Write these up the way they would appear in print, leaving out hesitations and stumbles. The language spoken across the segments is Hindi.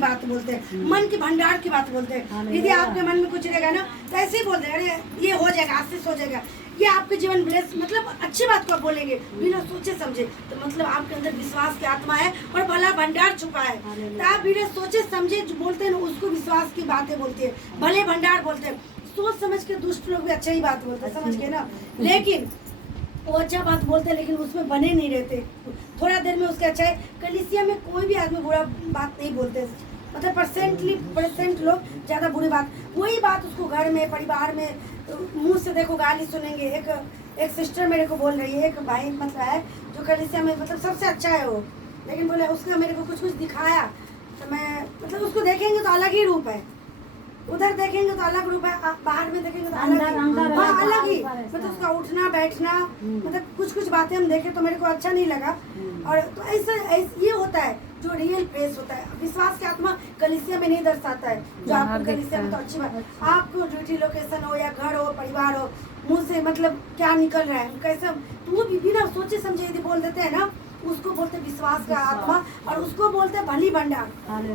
की बात बोलते हैं, मन के भंडार की बात बोलते हैं। यदि आपके मन में कुछ रहेगा ना तो ऐसे ही बोलते हैं, अरे ये हो जाएगा, आशीष हो जाएगा, ये आपके जीवन ब्लेस, मतलब अच्छी बात को आप बोलेंगे बिना सोचे समझे, तो मतलब आपके अंदर विश्वास की आत्मा है और भला भंडार छुपा है। तो आप बिना सोचे समझे जो बोलते हैं ना उसको विश्वास की बातें बोलते हैं, भले भंडार बोलते हैं। सोच समझ के दुष्ट लोग भी अच्छा ही बात बोलते हैं, समझ के ना, लेकिन वो अच्छा बात बोलते हैं लेकिन उसमें बने नहीं रहते, थोड़ा देर में उसके अच्छा है। कलीसिया में कोई भी आदमी बुरा बात नहीं बोलते, मतलब परसेंट लोग ज़्यादा बुरी बात, वही बात उसको घर में परिवार में मुंह से देखो गाली सुनेंगे। एक सिस्टर मेरे को बोल रही है, एक भाई मतलब है जो कलीसिया में मतलब सबसे अच्छा है वो, लेकिन बोले उसका मेरे को कुछ दिखाया, तो मैं मतलब उसको देखेंगे तो अलग ही रूप है, उधर देखेंगे तो अलग रूप है, बाहर में देखेंगे तो अलग ही मतलब उसका उठना बैठना, मतलब कुछ बातें हम देखे तो मेरे को अच्छा नहीं लगा। और तो ऐसा ये होता है जो रियल फेस होता है। विश्वास की आत्मा कलीसिया में नहीं दर्शाता है, जो आपको कलीसिया में तो अच्छी बात, आपको ड्यूटी लोकेशन हो या घर हो परिवार हो, मुंह से मतलब क्या निकल रहा है कैसा, तो वो भी बिना सोचे समझे यदि बोल देते हैं ना, उसको बोलते विश्वास का आत्मा, और उसको बोलते भली भंडार।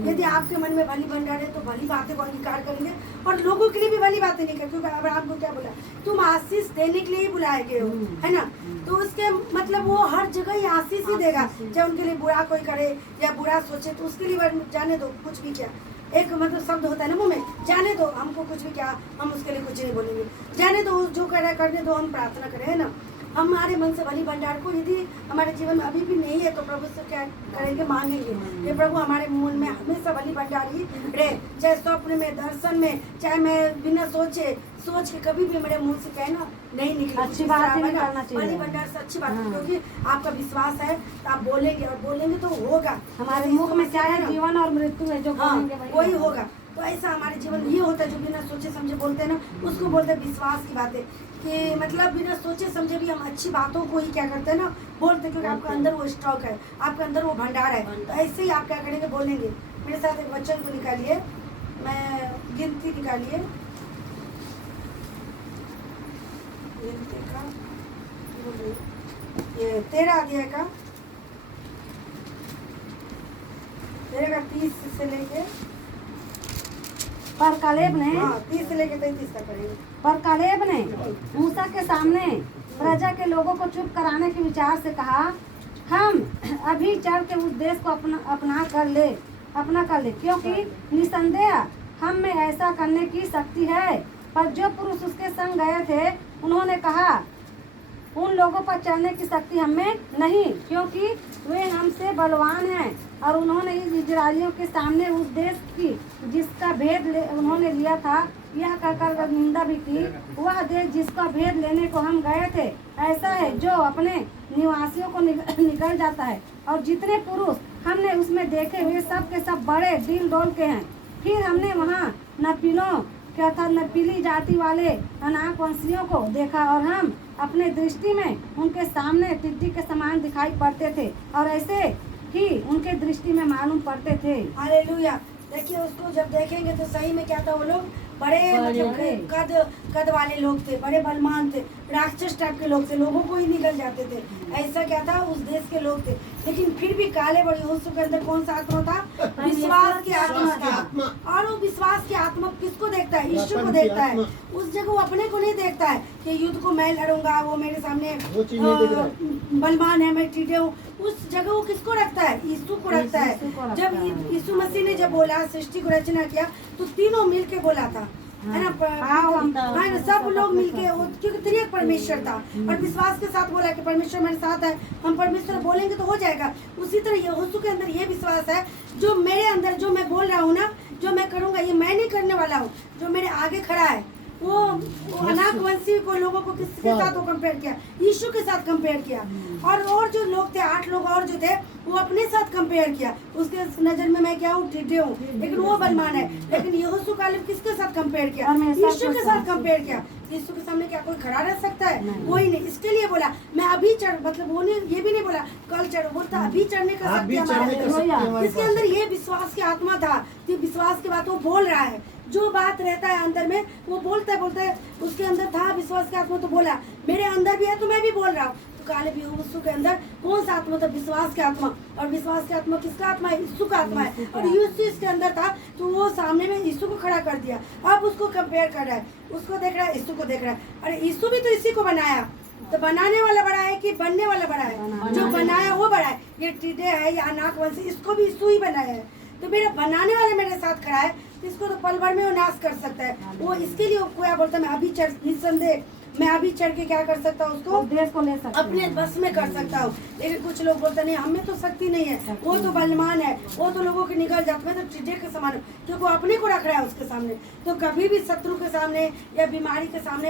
यदि आपके मन में भली भंडार है तो भली बातें को अंगीकार करेंगे और लोगों के लिए भी भली बातें नहीं करेंगे, क्योंकि अब आपको क्या बोला, तुम आशीष देने के लिए ही बुलाए गए हो, है ना, तो उसके मतलब वो हर जगह ही आशीष ही देगा। चाहे उनके लिए बुरा कोई करे या बुरा सोचे तो उसके लिए जाने दो, कुछ भी क्या, एक मतलब शब्द होता है ना मुंह में, जाने दो, हमको कुछ भी क्या, हम उसके लिए कुछ नहीं बोलेंगे, जाने दो, जो कर रहा है करने दो, हम प्रार्थना करें, है ना। हमारे मन से भली भंडार को यदि हमारे जीवन में अभी भी नहीं है तो प्रभु से क्या करेंगे, मांगेंगे, ये प्रभु हमारे मन में हमेशा भली भंडार ही रहे, चाहे स्वप्न में दर्शन में, चाहे मैं बिना सोच के कभी भी मेरे मुंह से कहे ना नहीं निकले, अच्छी बात निकलना चाहिए, भली भंडार से अच्छी बात, क्योंकि आपका विश्वास है तो आप बोलेंगे और बोलेंगे तो होगा। हमारे मुख में क्या है, जीवन और मृत्यु है, जो वही होगा। तो ऐसा हमारे जीवन ये होता है, जो बिना सोचे समझे बोलते हैं ना, उसको बोलते हैं विश्वास की बातें, कि मतलब बिना सोचे समझे भी हम अच्छी बातों को ही क्या करते हैं ना बोलते हैं, क्योंकि आपका अंदर वो स्टॉक है, आपके अंदर वो भंडार है। तो ऐसे ही आप क्या करेंगे, बोलेंगे। मेरे साथ एक वचन को निकालिए, मैं गिनती निकालिए, गिनती का ये 13 अध्याय का 30 से लेके पर कालेब ने 30 से लेके 33 तक करेंगे। पर कालेब ने मूसा के सामने प्रजा के लोगों को चुप कराने के विचार से कहा, हम अभी चढ़ के उस देश को अपना कर ले, क्योंकि निसंदेह हम में ऐसा करने की शक्ति है। पर जो पुरुष उसके संग गए थे उन्होंने कहा, उन लोगों पर चढ़ने की शक्ति हमें नहीं, क्योंकि वे हमसे बलवान हैं। और उन्होंने इजरायलियों के सामने उस देश की जिसका भेद उन्होंने लिया था यह कहकर निंदा भी की, वह देश जिसका भेद लेने को हम गए थे ऐसा है जो अपने निवासियों को निकल जाता है, और जितने पुरुष हमने उसमें देखे वे सब के सब बड़े दिल डोल के हैं। फिर हमने वहाँ नपीली जाति वाले अनाक वंशियों को देखा, और हम अपने दृष्टि में उनके सामने टिड्डी के समान दिखाई पड़ते थे, और ऐसे ही उनके दृष्टि में मालूम पड़ते थे। हालेलुया। देखिए उसको जब देखेंगे तो सही में क्या था, वो लोग बड़े मतलब कद वाले लोग थे, बड़े बलवान थे, राक्षस टाइप के लोग थे, लोगों को ही निकल जाते थे। ऐसा क्या था, उस देश के लोग थे। लेकिन फिर भी काले बड़े यहोशू के अंदर कौन सा आत्मा था, विश्वास की आत्मा था। और वो विश्वास की आत्मा किसको देखता है, यीशु को देखता है। उस जगह वो अपने को नहीं देखता है कि युद्ध को मैं लड़ूंगा, वो मेरे सामने बलवान है, मैं टीटे हूँ। उस जगह वो किसको रखता है, यीशु को रखता है। जब यीशु मसीह ने जब बोला, सृष्टि को रचना किया, तो तीनों मिलके बोला था, है ना, सब लोग मिलके, क्योंकि त्रिएक परमेश्वर था, और विश्वास के साथ बोला कि परमेश्वर मेरे साथ है, हम परमेश्वर बोलेंगे तो हो जाएगा। उसी तरह यहोशू के अंदर ये विश्वास है, जो मेरे अंदर जो मैं बोल रहा हूँ ना, जो मैं करूँगा, ये मैं नहीं करने वाला हूँ, जो मेरे आगे खड़ा है। वो अनाक वंशी को लोगों को किसके साथ वो कंपेयर किया, यीशु के साथ कंपेयर किया। और जो लोग थे, 8 लोग और जो थे, वो अपने साथ कंपेयर किया। उसके नजर में मैं क्या हूँ, टिड्डे हूँ, लेकिन वो बलवान है। लेकिन यहोशू कालेब किसके साथ कंपेयर किया, यीशु के साथ कंपेयर किया। यीशु के सामने क्या कोई खड़ा रह सकता है, कोई नहीं। इसके लिए बोला मैं अभी चढ़, मतलब वो नहीं, ये भी नहीं बोला कल चढ़ो, बोलता अभी चढ़ने का शक्ति हमारा। इसके अंदर ये विश्वास की आत्मा था कि विश्वास की बात वो बोल रहा है, जो बात रहता है अंदर में वो बोलता है, उसके अंदर था विश्वास की आत्मा। तो बोला मेरे अंदर भी है तो मैं भी बोल रहा हूँ। काले यीशु के अंदर कौन सा आत्मा था? विश्वास के आत्मा। और विश्वास के आत्मा किसका आत्मा है? यीशु का आत्मा है। और यीशु इसके अंदर था तो वो सामने में यीशु को खड़ा कर दिया। अब उसको कंपेयर कर रहा है, उसको देख रहा है, यीशु को देख रहा है। अरे यीशु भी तो इसी को बनाया, तो बनाने वाला बड़ा है कि बनने वाला बड़ा है? जो बनाया वो बड़ा है। ये टिड्डे है या अनाकवंशी, इसको भी यीशु ही बनाया है। तो मेरा बनाने वाले मेरे साथ खड़ा है, तो इसको तो पल भर में वो नाश कर सकता है। वो इसके लिए क्या बोलता है, मैं अभी चढ़, निस्संदेह मैं अभी चढ़ के क्या कर सकता हूँ, उसको देश को ले सकते अपने बस में कर सकता हूँ। लेकिन कुछ लोग बोलते नहीं, हमें तो शक्ति नहीं है, वो तो बलवान है, वो तो लोगों के निकल जाते हैं, तो टिड्डे के समान हूं, क्योंकि वो अपने को रख रहा है उसके सामने। तो कभी भी शत्रु के सामने या बीमारी के सामने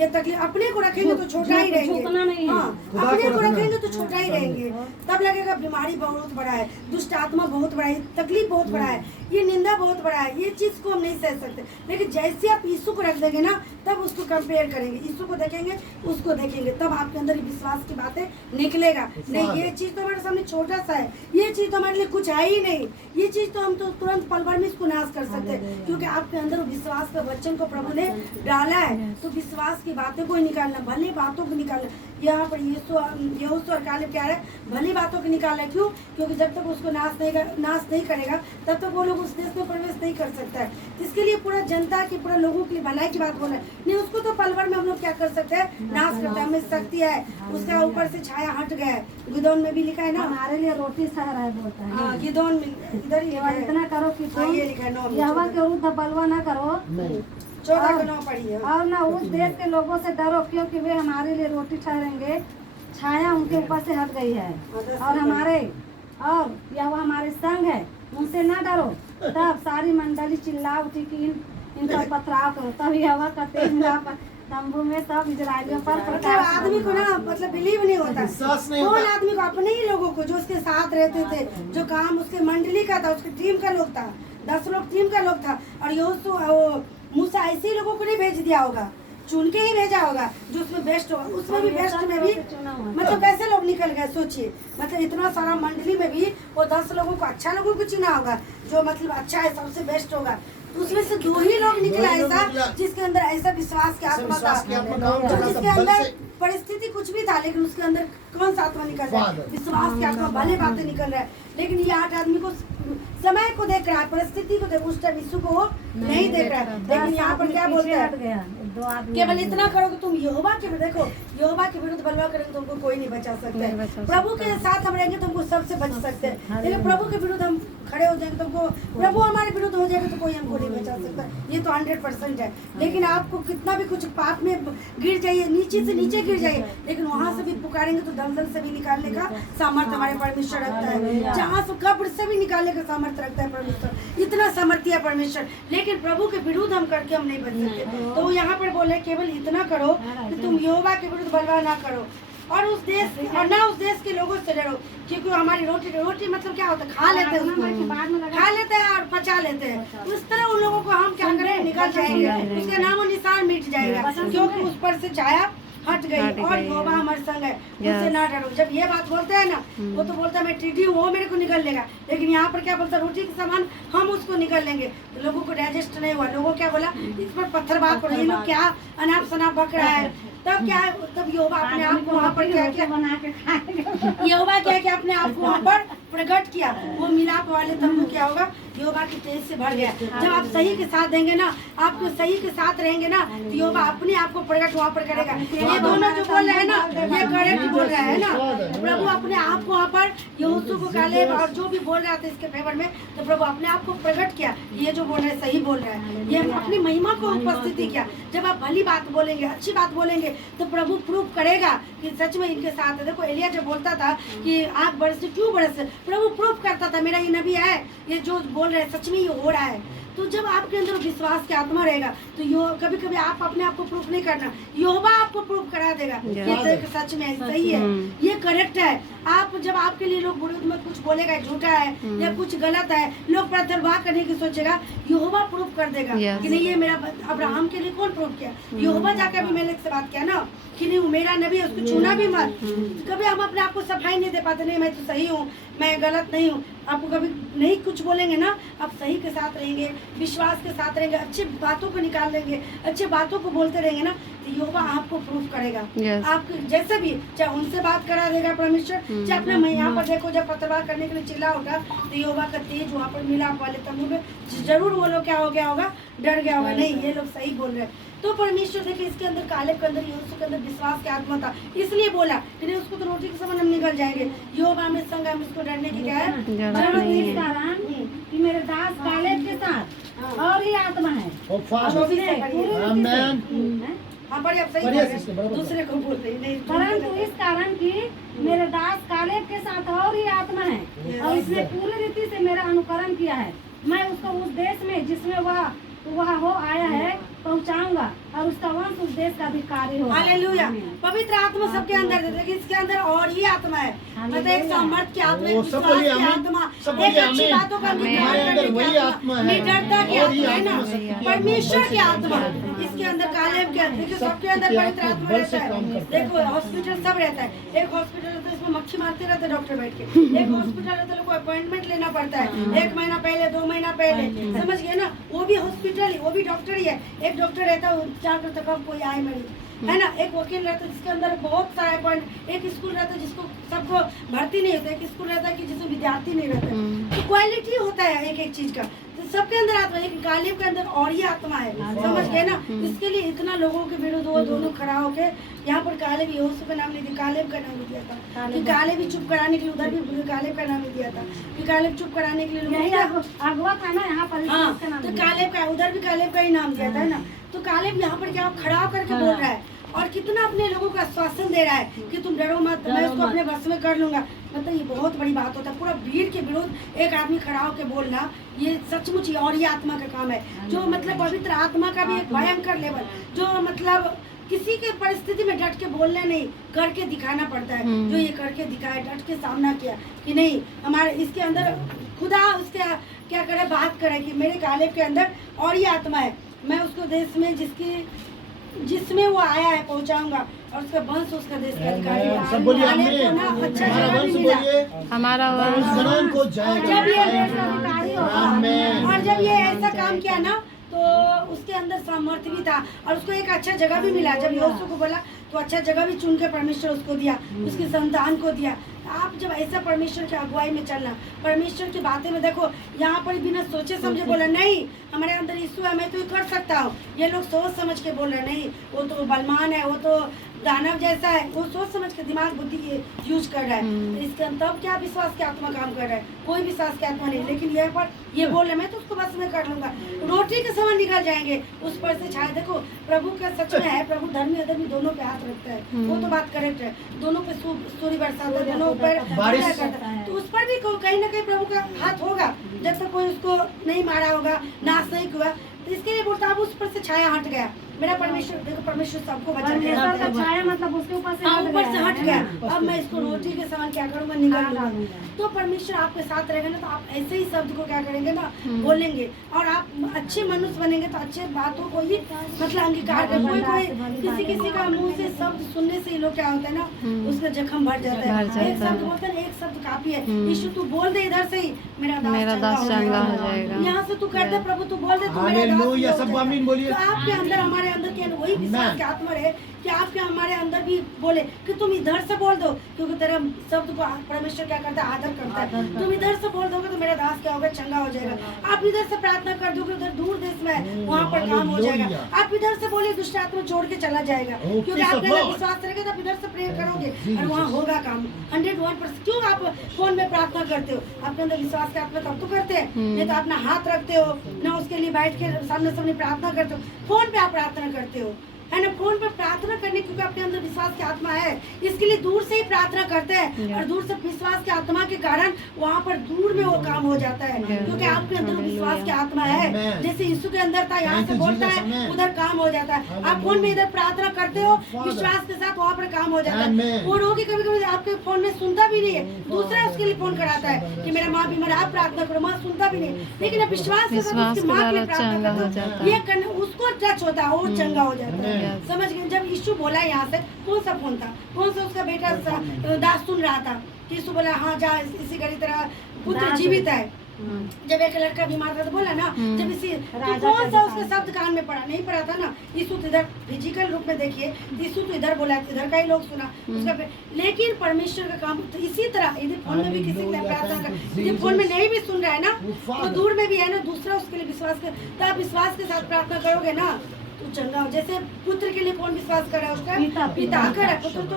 या तकलीफ, अपने को रखेंगे तो छोटा ही रहेंगे। हाँ, अपने को रखेंगे तो छोटा ही रहेंगे। तब लगेगा बीमारी बहुत बड़ा है, दुष्ट आत्मा बहुत बड़ा है, तकलीफ बहुत बड़ा है, ये निंदा बहुत बड़ा है, ये चीज को हम नहीं सह सकते। लेकिन जैसे आप यीशु को रख देंगे ना, तब उसको कंपेयर करेंगे, यीशु को देखेंगे, उसको देखेंगे, तब आपके अंदर विश्वास की बातें निकलेगा। नहीं, ये चीज तो हमारे सामने छोटा सा है, ये चीज तो हमारे लिए कुछ है ही नहीं, ये चीज तो हम तो तुरंत पल भर में इसको नाश कर सकते हैं, क्योंकि आपके अंदर विश्वास का वचन को प्रभु ने डाला है। तो विश्वास की बातों को ही निकालना, भले बातों को निकालना। यहाँ पर यीशु और कालेब क्या है, भली बातों को निकाला। क्यों? क्योंकि जब तक उसको नाश नहीं करेगा, तब तक वो लोग उस देश में प्रवेश नहीं कर सकता है। इसके लिए पूरा जनता की, पूरा लोगों की भलाई की बात बोल रहा है। नहीं, उसको तो पल भर में हम लोग क्या कर सकते हैं, नाश करते हैं। हमें शक्ति है, उसका ऊपर से छाया हट गया है। गिदोन में भी लिखा है ना, हमारे लिए रोटी सह रहा है, बोलता है। हाँ, गिदोन में इधर ही लिखा है। इतना करो कि तुम ये लिखा है 9 यहोवा के विरुद्ध बलवा न करो 14 का 9 पढ़ी है। और ना उस देश के लोगों से डरो, क्योंकि वे हमारे लिए रोटी ठहरेंगे। छाया उनके ऊपर से हट गई है और यहोवा हमारे संग है, उनसे ना डरो। तब सारी मंडली चिल्ला उठी कि इनका पथराव करो। तब यहोवा का तेज मिला तंबू में सब इजराइलियों पर मतलब आदमी को ना, मतलब बिलीव नहीं होता, कौन आदमी को, अपने ही लोगों को जो उसके साथ रहते थे, जो काम उसके मंडली का था, उसकी टीम का लोग था, 10 लोग टीम का लोग था। और यहोशू मूसा ऐसे ही लोगों को नहीं भेज दिया होगा, चुन के ही भेजा होगा जो उसमें बेस्ट होगा। उसमें भी बेस्ट में भी मतलब कैसे लोग निकल गए, सोचिए। मतलब इतना सारा मंडली में भी वो 10 लोगों को, अच्छा लोगों को चुना होगा, जो मतलब अच्छा है, सबसे बेस्ट होगा। तो उसमें से 2 ही लोग निकला ऐसा, जिसके अंदर ऐसा विश्वास की आत्मा था, जिसके अंदर परिस्थिति कुछ भी था, लेकिन उसके अंदर कौन सा आत्मा निकल रहा है, विश्वास की आत्मा, भले बातें निकल रहा है। लेकिन ये 8 आदमी को समय को देख रहा है, परिस्थिति को देख, उस टाइम यीशु को नहीं देख रहा है। लेकिन यहाँ पर क्या बोलते हैं, केवल इतना करो कि तुम यहोवा के, देखो यहोवा के विरुद्ध बलवा करेंगे तुमको कोई नहीं बचा सकता है। प्रभु के साथ हम रहेंगे तुमको सबसे बच सकते हैं, लेकिन प्रभु के विरुद्ध हम खड़े हो जाएंगे, तुमको प्रभु हमारे विरुद्ध हो जाएगा तो कोई हमको नहीं बचा सकता। ये तो 100% है। लेकिन आपको कितना भी कुछ पाप में गिर जाइए, नीचे से नीचे गिर जाइए, लेकिन वहाँ से भी पुकारेंगे तो दलदल से भी निकालने का सामर्थ्य हमारे परमेश्वर रखता है, जहाँ से कब्र से भी निकालने का सामर्थ्य रखता है परमेश्वर। इतना सामर्थ्य है परमेश्वर। लेकिन प्रभु के विरुद्ध हम करके हम नहीं बच सकते। तो यहाँ पर बोले केवल इतना करो कि तुम यहोवा के विरुद्ध बलवा ना करो, और उस देश और ना उस देश के लोगों से लड़ो, क्योंकि हमारी रोटी मतलब क्या होता है, खा लेते हैं उसको, खा लेते हैं और पचा लेते हैं। उस तरह उन लोगों को हम क्या करें, निकल जाएंगे, उसके नामो निशान मिट जाएगा, क्योंकि उस पर से छाया हट गई। और यहोवा हमारे संग है, उससे ना डरो। जब ये बात बोलते हैं ना, वो तो बोलता है मैं टिड्डी हूँ, वो मेरे को निकल लेगा। लेकिन यहाँ पर क्या बोलता है, रोटी के समान हम उसको निकल लेंगे। तो लोगों को डाइजेस्ट नहीं हुआ, लोगों क्या बोला, इस पर पत्थर बात करो, ये लोग क्या अनाप शनाप बक रहा है। तब क्या, तब यहोवा अपने आप को वहाँ पर क्या बना के यहोवा क्या अपने आप को वहाँ पर प्रकट किया। वो मिलाप वाले तंबू क्या होगा, यहोवा की तेज से भर गया। जब आप सही के साथ देंगे ना, आपको सही के साथ रहेंगे ना, तो यहोवा अपने आप को प्रकट वहाँ पर करेगा। ये दोनों जो बोल रहे हैं ना, ये करेक्ट बोल रहे हैं ना। प्रभु अपने आप को वहाँ पर यहोशू को, कालेब और जो भी बोल रहा था इसके फेवर में, तो प्रभु अपने आप को प्रकट किया। ये जो बोल रहे हैं सही बोल रहे हैं, ये अपनी महिमा को उपस्थिति किया। जब आप भली बात बोलेंगे, अच्छी बात बोलेंगे, तो प्रभु प्रूव करेगा कि सच में इनके साथ है। देखो एलिया जब बोलता था कि आग बरसे, क्यों बरसे, प्रभु प्रूव करता था मेरा ये नबी है, ये जो बोल रहे हैं सच में ये हो रहा है। तो जब आपके अंदर विश्वास की आत्मा रहेगा, तो यो कभी कभी आप अपने आप को प्रूफ नहीं करना, यहोवा आपको प्रूफ करा देगा ये तो सच में सही है, ये करेक्ट है। आप जब आपके लिए लोग विरोध में कुछ बोलेगा, झूठा है या कुछ गलत है, लोग प्रत्यर्वाह करने की सोचेगा, यहोवा प्रूफ कर देगा कि नहीं ये मेरा। अब्राहम के लिए कौन प्रूफ किया, यहोवा जाकर भी मेलेक से बात किया ना कि नहीं वो मेरा नबी है, उसको छूना भी मत। कभी हम अपने आप को सफाई नहीं दे पाते, नहीं मैं तो सही हूँ, मैं गलत नहीं हूँ। आपको कभी नहीं कुछ बोलेंगे ना, आप सही के साथ रहेंगे, विश्वास के साथ रहेंगे, अच्छी बातों को निकाल लेंगे, अच्छी बातों को बोलते रहेंगे ना, तो यहोवा आपको प्रूफ करेगा। आप जैसे भी, चाहे उनसे बात करा देगा परमेश्वर, चाहे अपना मैं यहाँ पर देखो जब पत्रवार करने के लिए चिल्ला उठा तो यहोवा का तेज वहाँ पर मिला वाले तंबू में, जरूर वो लोग क्या हो गया होगा, डर गया होगा, नहीं ये लोग सही बोल रहे हैं। तो परमेश्वर देखिए इसके अंदर कालेब के अंदर यहोशू के अंदर विश्वास की आत्मा था, इसलिए बोला कि नहीं उसको तो रोटी के समान हम निकल जाएंगे, यहोवा में संग हम इसको डरने की क्या है जरूरत नहीं है। कारण कि मेरे दास कालेब के साथ और ही आत्मा है। हाँ बड़े आप सही बोल रहे हैं, दूसरे को बोलते ही नहीं। परंतु इस कारण कि मेरे दास कालेब के साथ और ही आत्मा है और इसने पूरी रीति से मेरा अनुकरण किया है, मैं उसको उस देश में जिसमें वह हो आया है पहुंचाऊंगा और उसका वंश उस देश का अधिकारी होगा। हालेलुया। पवित्र आत्मा सबके अंदर है, लेकिन इसके अंदर और ही आत्मा है, मतलब एक सामर्थ की आत्मा, एक विश्वास की आत्मा, एक अच्छी बातों का अंगीकार करने की आत्मा, निडरता की आत्मा है ना, परमेश्वर की आत्मा इसके अंदर कालेब के अंदर, देखिए सबके अंदर पवित्र आत्मा रहता है। देखो हॉस्पिटल सब रहता है, एक हॉस्पिटल रहता है इसमें मक्खी मारते रहते हैं डॉक्टर बैठ के, एक हॉस्पिटल रहता है लोग को अपॉइंटमेंट लेना पड़ता है 1 महीना पहले 2 महीना पहले, समझ गए ना, वो भी हॉस्पिटल, वो भी डॉक्टर ही है। एक डॉक्टर रहता है उपचार करता कब कोई आए मरीज, है ना, एक वकील रहता है जिसके अंदर बहुत सारा अपॉइंट, एक स्कूल रहता है जिसको सबको भर्ती नहीं होता, एक स्कूल रहता है कि जिसमें विद्यार्थी नहीं रहता, तो क्वालिटी होता है एक एक चीज का, तो सबके अंदर आत्मा, लेकिन कालेब के अंदर और ही आत्मा है, समझ गए ना। इसके लिए इतना लोगों के विरुद्ध वो दोनों खड़ा होके यहाँ पर कालेब यहोशू का नाम नहीं दिया, कालेब का नाम दिया था कि कालेब ही चुप कराने के लिए, उधर भी कालेब का नाम दिया था कि कालेब चुप कराने के लिए अगवा था ना यहाँ पर, हाँ, तो कालेब का उधर भी कालेब का ही नाम दिया था, है ना। तो कालेब यहाँ पर क्या खड़ा करके बोल रहा है और कितना अपने लोगों को आश्वासन दे रहा है कि तुम डरो मत, मैं उसको अपने बस में कर लूंगा। मतलब ये बहुत बड़ी बात होता है, पूरा भीड़ के विरुद्ध एक आदमी खड़ा होकर बोलना, ये सचमुच और ये आत्मा का काम है, जो मतलब पवित्र आत्मा का भी एक भयंकर लेवल, जो मतलब किसी के परिस्थिति में डट के बोलना नहीं, करके दिखाना पड़ता है, जो ये करके दिखाए, डट के सामना किया कि नहीं हमारे इसके अंदर खुदा उसके क्या करे, बात करे कि मेरे कालेब के अंदर और ये आत्मा है, मैं उसको देश में जिसमें वो आया है पहुंचाऊंगा और उसका वंश उसका देश का अधिकारी होगा। सब बोलिए अच्छा जगह भी मिला, हमारा वंश को जाएगा, जब ये देश का अधिकारी होगा और जब ये ऐसा काम किया ना तो उसके अंदर सामर्थ्य भी था और उसको एक अच्छा जगह भी मिला। जब यहोशू को बोला तो अच्छा जगह भी चुन के परमेश्वर उसको दिया, उसकी संतान को दिया। आप जब ऐसा परमेश्वर की अगुवाई में चलना, परमेश्वर की बातें में देखो, यहाँ पर बिना सोचे समझे बोला नहीं हमारे अंदर यीशु है, मैं तो कर सकता हूँ, ये लोग सोच समझ के बोल रहे नहीं, वो तो बलवान है, वो तो दानव जैसा है, वो सोच समझ के दिमाग बुद्धि यूज कर रहा है, तो इसके तब क्या विश्वास की आत्मा काम कर रहा है, कोई विश्वास की आत्मा नहीं। लेकिन यहाँ पर ये बोल रहे मैं तो उसको बस में कर लूंगा, रोटी के समान निकल जाएंगे उस पर से छाया। देखो प्रभु का सच में है, प्रभु धर्मी अधर्मी दोनों पे हाथ रखता है, वो तो बात करेक्ट है, दोनों पे सूर्य बरसाता है, दोनों पर करता है, तो उस पर भी कहीं ना कहीं प्रभु का हाथ होगा, जब तक कोई उसको नहीं मारा होगा, नाश नहीं हुआ। तो इसके लिए बोलता अब उस पर से छाया हट गया, मेरा परमेश्वर, देखो परमेश्वर सबको बचा का छाया मतलब उसके ऊपर से हट गया, अब मैं इसको रोटी के समान क्या करूँगा, निकाल दूंगा। तो परमेश्वर आपके साथ रहेगा ना, तो आप ऐसे ही शब्द को क्या करेंगे ना, बोलेंगे, और आप अच्छे मनुष्य बनेंगे तो अच्छे बातों को ही मतलब अंगीकार करें। कोई किसी का मुंह से शब्द सुनने से ही लोग क्या होता है ना, उसका जख्म भर जाता है। एक शब्द बोलते हैं, एक शब्द काफी है, यीशु तू बोल दे इधर से ही मेरा दास चंगा हो जाएगा, यहाँ से तू कर दे प्रभु, तू बोल दे तो मेरा दास सब आमीन बोलिए। तो आपके अंदर हमारे अंदर के वही विश्वास की आत्मा है कि आपके हमारे अंदर भी बोले कि तुम इधर से बोल दो, क्योंकि तेरा शब्द को परमेश्वर क्या करता है, आदर करता है। तुम इधर से बोल दोगे तो मेरा दास क्या होगा, चंगा हो जाएगा। आप इधर से प्रार्थना कर दोगे, उधर दूर देश में है वहाँ पर काम हो जाएगा। आप इधर से बोले दुष्ट आत्मा छोड़ के चला जाएगा, क्योंकि आपके अंदर विश्वास रहेगा तो आप इधर से प्रेयर करोगे और वहाँ होगा काम 101%। क्यों आप फोन में प्रार्थना करते हो, आपके अंदर विश्वास की आत्मा तब तो करते हैं, नहीं तो अपना हाथ रखते हो ना, उसके लिए बैठ के सामने सामने प्रार्थना करते हो, फोन पे आप प्रार्थना करते हो, है ना। फोन पर प्रार्थना करने क्योंकि आपके अंदर विश्वास की आत्मा है, इसके लिए दूर से ही प्रार्थना करते हैं और दूर से विश्वास की आत्मा के कारण वहाँ पर दूर में वो काम हो जाता है, क्योंकि आपके अंदर विश्वास की आत्मा है। जैसे यीशु के अंदर था, यहाँ से बोलता है उधर काम हो जाता है। आप फोन में इधर प्रार्थना करते हो विश्वास के साथ, वहाँ पर काम हो जाता है। वो रोगी कभी कभी आपके फोन में सुनता भी नहीं है, दूसरा उसके लिए फोन कराता है कि मेरा माँ बीमार, आप प्रार्थना करो, माँ सुनता भी नहीं, लेकिन अब विश्वास के साथ उसकी माँ के लिए प्रार्थना करते हो, ये उसको टच होता है और चंगा हो जाता है। समझ गए। जब यीशु बोला यहाँ से, कौन सा फोन था, कौन सा उसका बेटा दास सुन रहा था कि यीशु बोला हाँ जा इसी घड़ी तरह पुत्र जीवित है। जब एक लड़का बीमार था तो बोला ना, जब इसी तो कौन सा उसके शब्द कान में पड़ा, नहीं पड़ा था ना। यीशु तो इधर फिजिकल रूप में देखिए, यीशु तो इधर बोला, इधर का ही लोग सुना उसका। लेकिन परमेश्वर का काम तो इसी तरह, यदि फोन में भी किसी के लिए प्रार्थना कर, यदि फोन में नहीं भी सुन रहा है ना, तो दूर में भी है ना, दूसरा उसके लिए विश्वास कर, तो आप विश्वास के साथ प्रार्थना करोगे ना तो चंगा हो। जैसे पुत्र के लिए कौन विश्वास कर रहा है उसका? पिता कर रहा है। पुत्र तो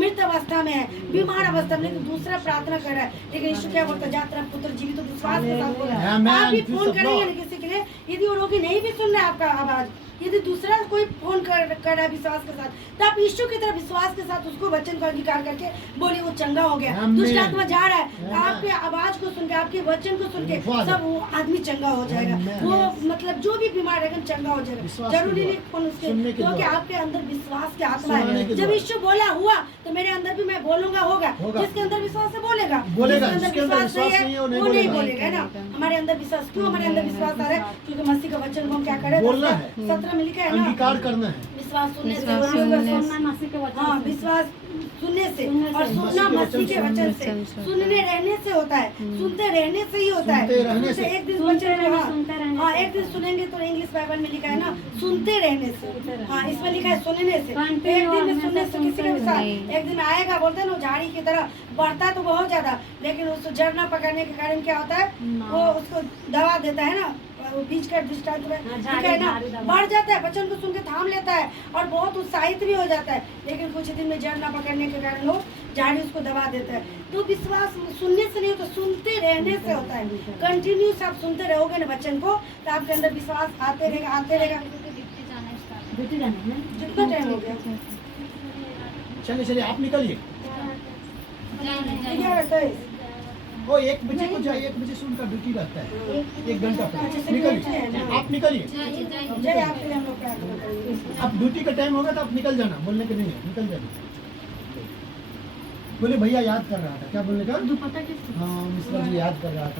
मृत अवस्था में है, बीमार अवस्था में, लेकिन दूसरा प्रार्थना कर रहा है। लेकिन यीशु क्या बोलता है? जा तेरा पुत्र जीवित, तो विश्वास के साथ बोला। आप भी फोन करेंगे ना किसी के लिए, यदि वो रोगी नहीं भी सुन रहा है आपका आवाज, यदि दूसरा कोई फोन कर रहा है विश्वास के साथ, तो आप यीशु की तरह विश्वास के साथ उसको वचन का अंगीकार करके बोलिए, वो चंगा हो गया। दुष्ट आत्मा जा रहा है, तो आपके आवाज को सुन के, आपके वचन को सुन के सब वो आदमी चंगा हो जाएगा। वो मतलब जो भी बीमार रहेगा चंगा हो जाएगा। जरूरी नहीं फोन उसके, क्योंकि आपके अंदर विश्वास की आत्मा है। जब यीशु बोला हुआ, तो मेरे अंदर भी मैं बोलूंगा होगा। जिसके अंदर विश्वास है बोलेगा, जिसके अंदर विश्वास नहीं है वो नहीं बोलेगा ना। हमारे अंदर विश्वास, क्यों हमारे अंदर विश्वास आ रहा है? क्योंकि मसीह का वचन को हम क्या करें? 17 में लिखा है ना, अंगीकार करना है। विश्वास सुनने से, सुनना मसीह के वचन हाँ से। विश्वास सुनने से और सुनना मसीह के वचन से। सुनने रहने से होता है, सुनते रहने से ही होता है। सुनते रहने से। एक दिन सुनते वचन रहने, हाँ, सुनते रहने हाँ से। एक दिन सुनेंगे तो इंग्लिश बाइबल में लिखा है ना, सुनते रहने से। हाँ इसमें लिखा है सुनने से। सुनते एक दिन में रहने सुनने से से किसी का सुनते विश्वास, रहने। एक दिन आएगा, बोलते हैं ना झाड़ी की तरह बढ़ता तो बहुत ज्यादा, लेकिन उसको जड़ न पकड़ने के कारण क्या होता है? वो उसको दबा देता है ना, वो बीच का दृष्टांत में हाँ, लिखा है ना, झाड़ी दबा। बढ़ जाता है, वचन को सुन के थाम लेता है और बहुत उत्साहित भी हो जाता है। लेकिन कुछ दिन में जड़ न पकड़ने के कारण वो झाड़ी उसको दबा देता है। तो विश्वास सुनने से नहीं होता, सुनते रहने से होता है। कंटिन्यूस आप सुनते रहोगे ना वचन को, तो आपके अंदर विश्वास आते रहेगा, आते रहेगा। ड्यूटी जाना है। कितना टाइम हो गया? चलिए चलिए आप निकलिए। 11:23। वो 1 बजे को जाइए, 1 बजे से उनका ड्यूटी रहता है, 1 घंटा अच्छा, पर। निकलिए, आप निकलिए। जय आपके लिए हम लोग प्रार्थना करेंगे। अब ड्यूटी का टाइम होगा तो आप निकल जाना, बोलने के नहीं है, निकल जाना। बोले भैया याद कर रहा था, क्या बोलने का? दुपट्टा किस हाँ मिश्रा जी याद कर रहा था।